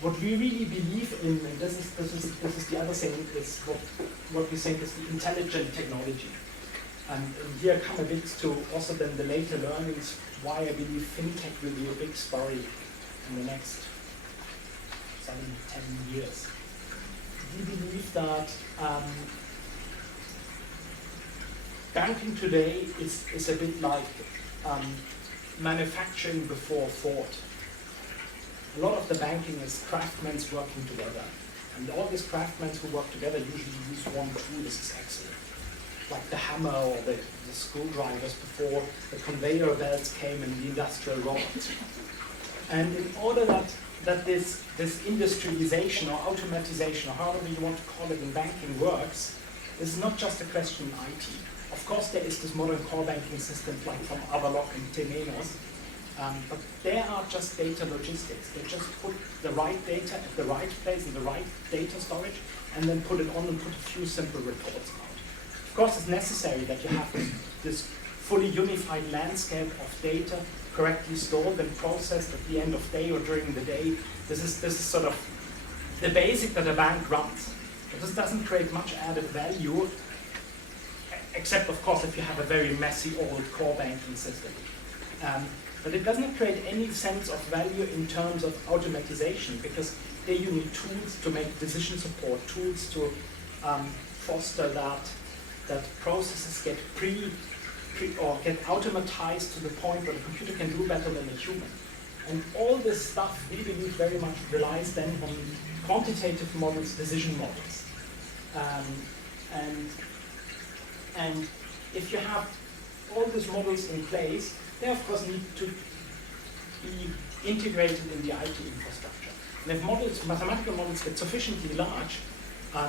What we really believe in, and this is the other thing, is what we think is the intelligent technology. And here come a bit to also then the later learnings, why I believe fintech will be a big story in the next 7, 10 years. We believe that banking today is a bit like manufacturing before Ford. A lot of the banking is craftsmen working together. And all these craftsmen who work together usually use one tool. This is excellent. Like the hammer or the screwdrivers before the conveyor belts came and the industrial robot. And in order that this industrialization or automatization, or however you want to call it in banking, works, this is not just a question in IT. Of course, there is this modern core banking system like from Avaloq and Temenos, but they are just data logistics. They just put the right data at the right place in the right data storage, and then put it on and put a few simple reports out. Of course, it's necessary that you have this fully unified landscape of data correctly stored and processed at the end of day or during the day. This is sort of the basic that a bank runs. But this doesn't create much added value, except of course if you have a very messy old core banking system. But it doesn't create any sense of value in terms of automatization, because there you need tools to make decision support, tools to foster that processes get or get automatized to the point where the computer can do better than a human. And all this stuff, we believe, very much relies then on quantitative models, decision models. And if you have all these models in place, they of course need to be integrated in the IT infrastructure. And if mathematical models get sufficiently large,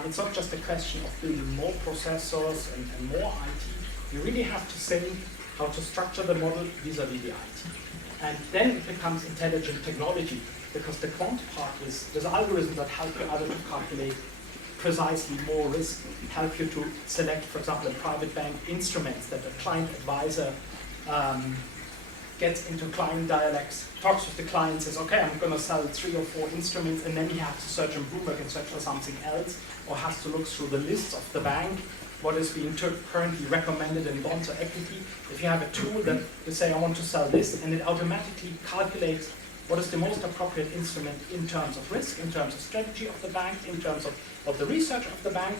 it's not just a question of building more processors and more IT. You really have to think how to structure the model vis-a-vis the IT. And then it becomes intelligent technology, because the quant part is there's algorithms that help you either to calculate precisely more risk, help you to select, for example, in private bank instruments that a client advisor gets into client dialects, talks with the client, says, okay, I'm going to sell 3 or 4 instruments, and then he has to search on Bloomberg and search for something else, or has to look through the lists of the bank, what is being currently recommended in bonds or equity. If you have a tool that you say, I want to sell this, and it automatically calculates what is the most appropriate instrument in terms of risk, in terms of strategy of the bank, in terms of the research of the bank,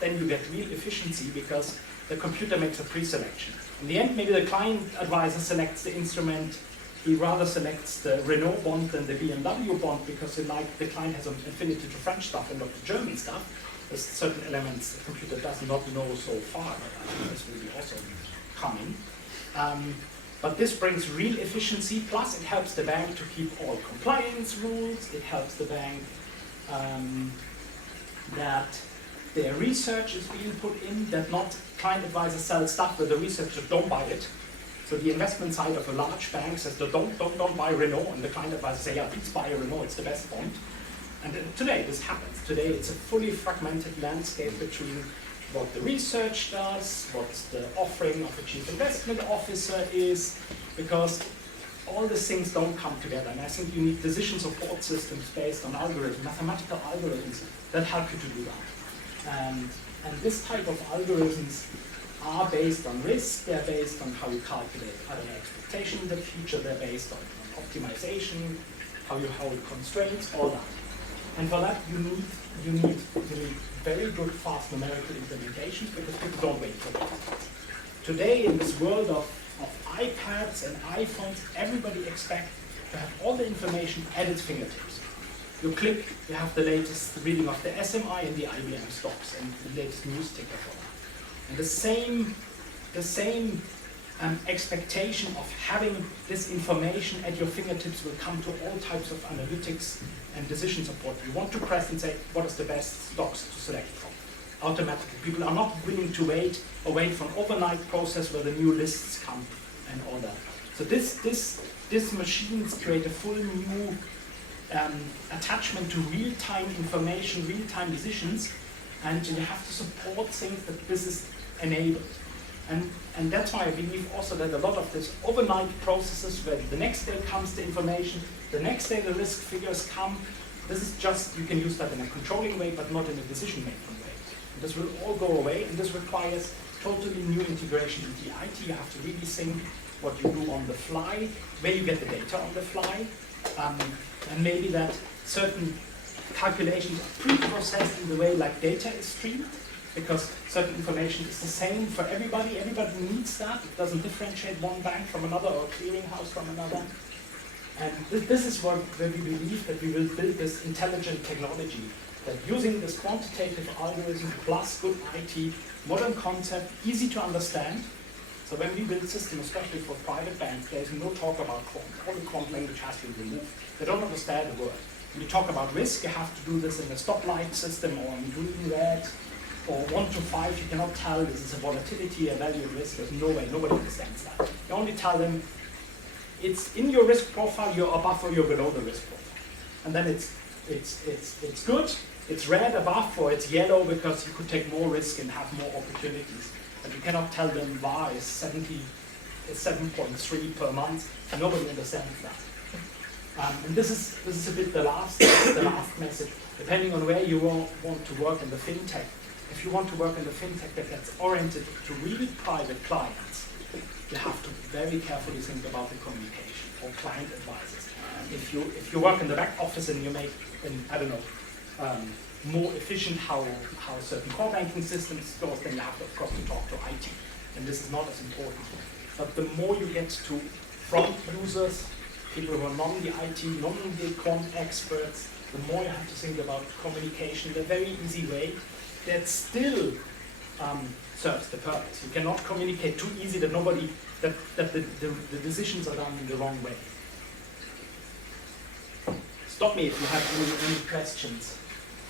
then you get real efficiency because the computer makes a pre-selection. In the end, maybe the client advisor selects the instrument, he rather selects the Renault bond than the BMW bond because the client has an affinity to French stuff and not to German stuff. There's certain elements the computer does not know so far, but I think this will be also coming. But this brings real efficiency, plus it helps the bank to keep all compliance rules, it helps the bank that their research is being put in, that not client advisors sell stuff where the researchers don't buy it. So the investment side of a large bank says, don't buy Renault, and the client advisors say, yeah, please buy a Renault, it's the best bond. And today this happens. Today it's a fully fragmented landscape between what the research does, what the offering of a chief investment officer is, because all these things don't come together. And I think you need decision support systems based on algorithms, mathematical algorithms that help you to do that. And this type of algorithms are based on risk, they're based on how you calculate, I don't know, expectation in the future, they're based on optimization, how you hold constraints, all that. And for that you need very good fast numerical implementations, because people don't wait for that. Today in this world of iPads and iPhones, everybody expects to have all the information at its fingertips. You click, you have the latest reading of the SMI and the IBM stocks and the latest news ticker for that. And the same expectation of having this information at your fingertips will come to all types of analytics and decision support. You want to press and say, what is the best stocks to select from? Automatically. People are not willing to wait for an overnight process where the new lists come and all that. So these machines create a full new attachment to real-time information, real-time decisions, and you have to support things that this is enabled. And that's why I believe also that a lot of this overnight processes where the next day comes the information, the next day the risk figures come, this is just, you can use that in a controlling way, but not in a decision-making way. And this will all go away, and this requires totally new integration into the IT. You have to really think what you do on the fly, where you get the data on the fly, and maybe that certain calculations are pre-processed in the way like data is streamed, because certain information is the same for everybody. Everybody needs that. It doesn't differentiate one bank from another or a clearinghouse from another. And this is where we believe that we will build this intelligent technology, that using this quantitative algorithm plus good IT, modern concept, easy to understand. So when we build systems, especially for private banks, there is no talk about quant. All the quant language has been removed. They don't understand the word. When you talk about risk, you have to do this in a stoplight system or in green, red, or 1 to 5. You cannot tell this is a volatility, a value risk. There's no way. Nobody understands that. You only tell them it's in your risk profile, you're above or you're below the risk profile. And then it's good, it's red above, or it's yellow because you could take more risk and have more opportunities. But you cannot tell them why is 7.3 per month. Nobody understands that. And this is a bit the last message. Depending on where you want to work in the fintech, if you want to work in the fintech that gets oriented to really private clients, you have to very carefully think about the communication or client advisors. If you work in the back office and you make, more efficient how certain core banking systems go, then you have to, of course, to talk to IT. And this is not as important. But the more you get to front users, people who are non-the IT, non-the quant experts, the more you have to think about communication in a very easy way that still serves the purpose. You cannot communicate too easy that the decisions are done in the wrong way. Stop me if you have any questions.